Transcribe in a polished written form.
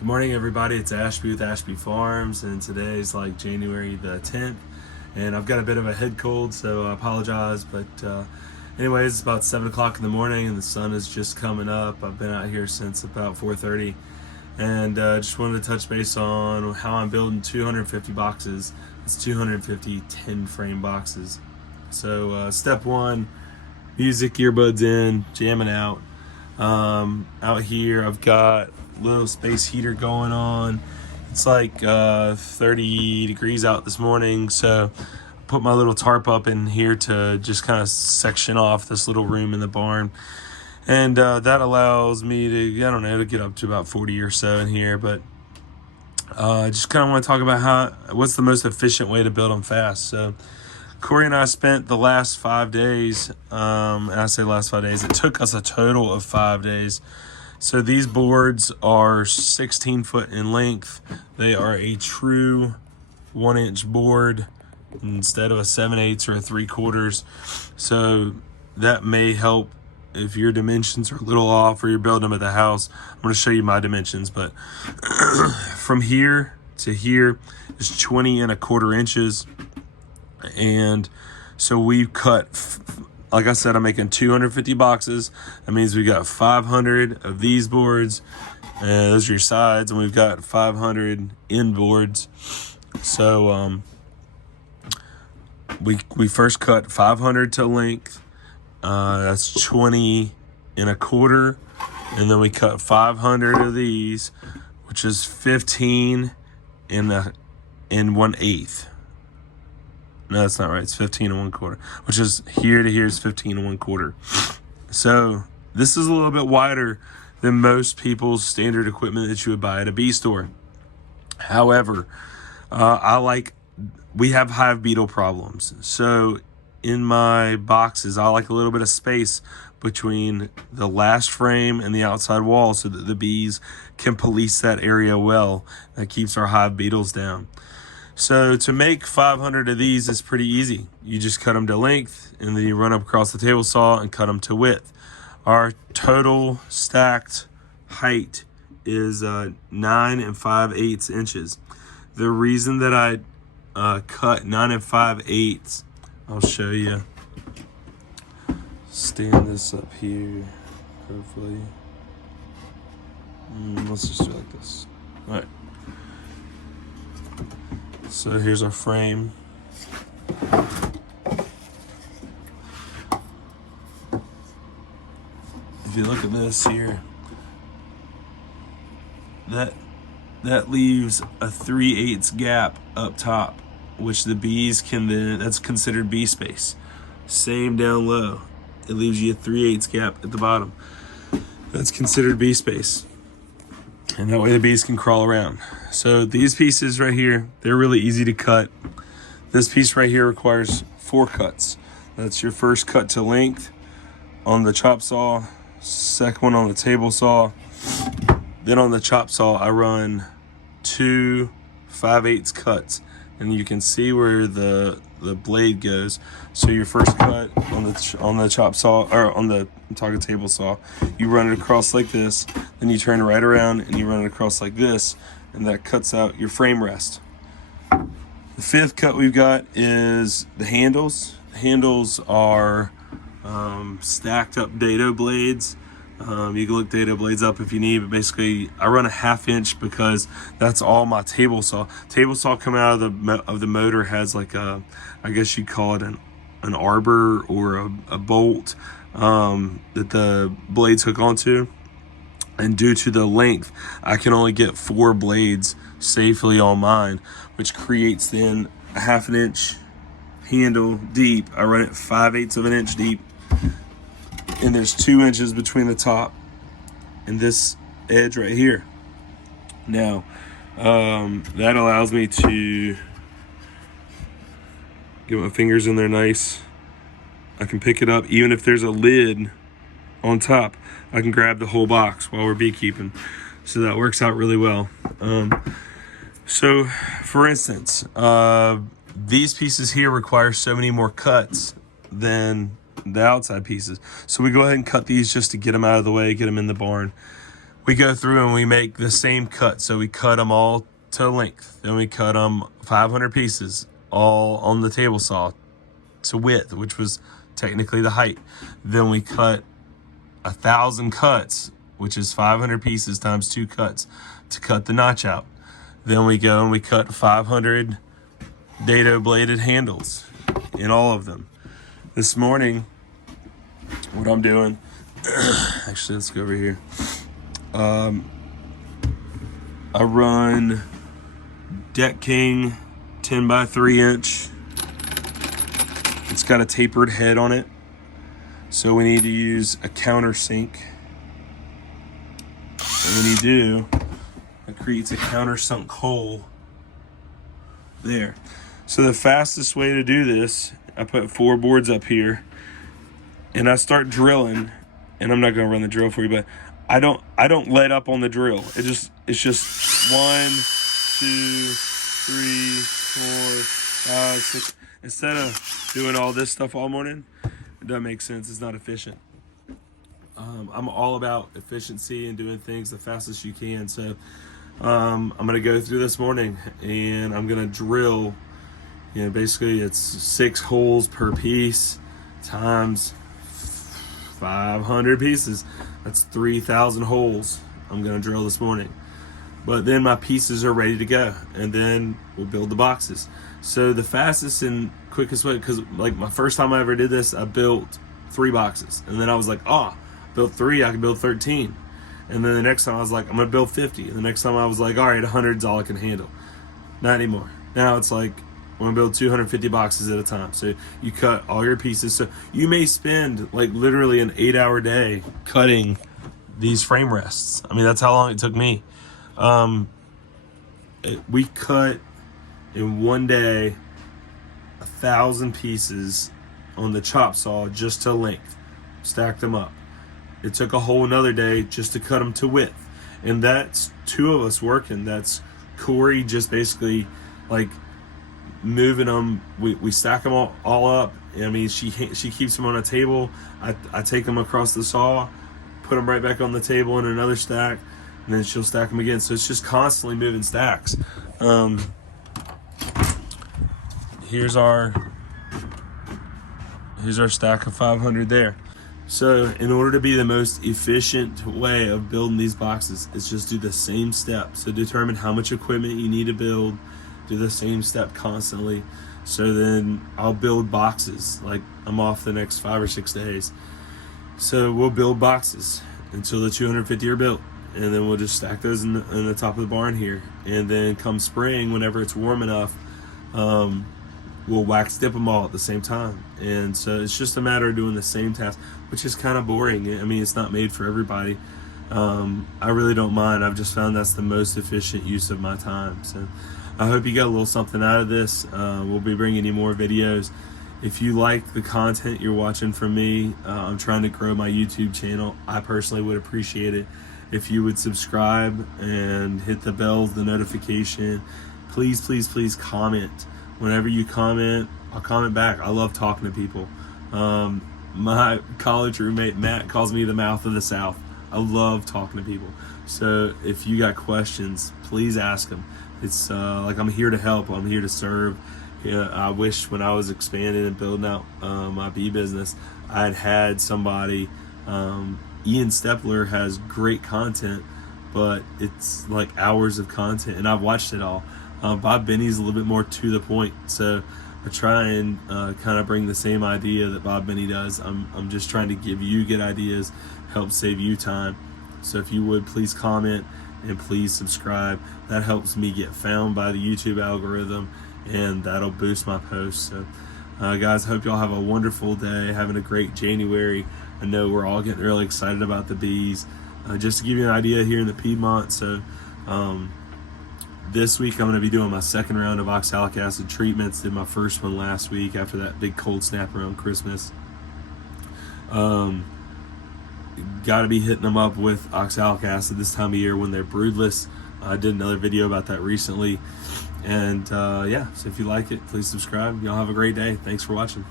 Good morning, everybody. It's Ashby with Ashby Farms, and today's like January the 10th, and I've got a bit of a head cold, so I apologize. But anyways, it's about 7 o'clock in the morning, and the sun is just coming up. I've been out here since about 4:30, and just wanted to touch base on how I'm building 250 boxes. It's 250 10-frame boxes. So step one, music, earbuds in, jamming out. Out here I've got a little space heater going on. It's like 30 degrees out this morning, so I put my little tarp up in here to just kind of section off this little room in the barn, and that allows me to, I don't know, to get up to about 40 or so in here. But I just kind of want to talk about what's the most efficient way to build them fast. So Corey and I spent the last 5 days, and I say last 5 days, it took us a total of 5 days. So these boards are 16 foot in length. They are a true 1-inch board instead of a 7/8 or a 3/4. So that may help if your dimensions are a little off or you're building them at the house. I'm going to show you my dimensions, but from here to here is 20 1/4 inches. And so we've cut, like I said, I'm making 250 boxes. That means we got 500 of these boards. Those are your sides, and we've got 500 end boards. So we first cut 500 to length. That's 20 1/4, and then we cut 500 of these, which is 15 1/8. No, that's not right. It's 15 1/4, which is here to here is 15 1/4. So this is a little bit wider than most people's standard equipment that you would buy at a bee store. However, we have hive beetle problems. So in my boxes, I like a little bit of space between the last frame and the outside wall so that the bees can police that area well. That keeps our hive beetles down. So to make 500 of these is pretty easy. You just cut them to length, and then you run up across the table saw and cut them to width. Our total stacked height is 9 5/8 inches. The reason that I cut 9 5/8, I'll show you. Stand this up here, hopefully. Let's just do it like this. All right. So here's our frame. If you look at this here, that leaves a 3/8 gap up top, which the bees can then, that's considered bee space. Same down low. It leaves you a 3/8 gap at the bottom. That's considered bee space. And that way the bees can crawl around. So these pieces right here, they're really easy to cut. This piece right here requires 4 cuts. That's your first cut to length on the chop saw, second one on the table saw. Then on the chop saw, I run 2 5/8 cuts, and you can see where the blade goes. So your first cut on the chop saw, or on the, I'm talking table saw, you run it across like this, then you turn it right around and you run it across like this, and that cuts out your frame rest. The 5th cut we've got is the handles. The handles are stacked up dado blades. You can look dado blades up if you need, but basically I run a 1/2 inch because that's all my table saw. Table saw coming out of the motor has like a, I guess you'd call it an arbor or a bolt that the blades hook onto. And due to the length, I can only get 4 blades safely on mine, which creates then a 1/2 inch handle deep. I run it 5/8 of an inch deep, and there's 2 inches between the top and this edge right here. Now, that allows me to get my fingers in there nice. I can pick it up, even if there's a lid on top, I can grab the whole box while we're beekeeping. So that works out really well. So for instance, these pieces here require so many more cuts than the outside pieces. So we go ahead and cut these just to get them out of the way, get them in the barn. we go through and we make the same cut. So we cut them all to length. Then we cut them 500 pieces, all on the table saw to width, which was technically the height. Then we cut 1,000 cuts, which is 500 pieces times 2 cuts to cut the notch out. Then we go and we cut 500 dado bladed handles in all of them. This morning, what I'm doing, actually, let's go over here. I run Deck King 10 by 3 inch. It's got a tapered head on it, so we need to use a countersink. And when you do, it creates a countersunk hole there. So the fastest way to do this, I put 4 boards up here, and I start drilling. And I'm not gonna run the drill for you, but I don't let up on the drill. It's just 1, 2, 3, 4, 5, 6. Instead of doing all this stuff all morning, it doesn't make sense. It's not efficient. I'm all about efficiency and doing things the fastest you can. So I'm gonna go through this morning and I'm gonna drill. You know, basically it's 6 holes per piece times 500 pieces. That's 3,000 holes I'm gonna drill this morning. But then my pieces are ready to go, and then we'll build the boxes. So the fastest and quickest way, because like my first time I ever did this, I built 3 boxes, and then I was like, built 3, I can build 13. And then the next time I was like, I'm gonna build 50. And the next time I was like, all right, 100 is all I can handle. Not anymore. Now it's like, I'm gonna build 250 boxes at a time. So you cut all your pieces. So you may spend like literally an 8-hour day cutting these frame rests. I mean, that's how long it took me. We cut in one day 1,000 pieces on the chop saw just to length, stacked them up. It took a whole another day just to cut them to width, and that's 2 of us working. That's Corey just basically like moving them. We stack them all up. I mean, she keeps them on a table. I take them across the saw, put them right back on the table in another stack, and then she'll stack them again. So it's just constantly moving stacks. Here's our stack of 500 there. So in order to be the most efficient way of building these boxes, it's just do the same step. So determine how much equipment you need to build, do the same step constantly. So then I'll build boxes. Like I'm off the next 5 or 6 days. So we'll build boxes until the 250 are built. And then we'll just stack those in the top of the barn here. And then come spring, whenever it's warm enough, we'll wax dip them all at the same time. And so it's just a matter of doing the same task, which is kind of boring. I mean, it's not made for everybody. I really don't mind. I've just found that's the most efficient use of my time. So I hope you got a little something out of this. We'll be bringing you more videos. If you like the content you're watching from me, I'm trying to grow my YouTube channel. I personally would appreciate it if you would subscribe and hit the bell, the notification. Please, please, please comment. Whenever you comment, I'll comment back. I love talking to people. My college roommate, Matt, calls me the mouth of the South. I love talking to people. So if you got questions, please ask them. It's like I'm here to help. I'm here to serve. Yeah, I wish when I was expanding and building out my bee business, I'd had somebody. Ian Stepler has great content, but it's like hours of content, and I've watched it all. Bob Benny's a little bit more to the point, so I try and kind of bring the same idea that Bob Benny does. I'm just trying to give you good ideas, help save you time. So if you would, please comment and please subscribe. That helps me get found by the YouTube algorithm, and that'll boost my posts. So guys, hope y'all have a wonderful day, having a great January. I know we're all getting really excited about the bees. Just to give you an idea, here in the Piedmont, so this week I'm going to be doing my 2nd round of oxalic acid treatments. Did my first one last week after that big cold snap around Christmas. Got to be hitting them up with oxalic acid this time of year when they're broodless. I did another video about that recently. And yeah, so if you like it, please subscribe. Y'all have a great day. Thanks for watching.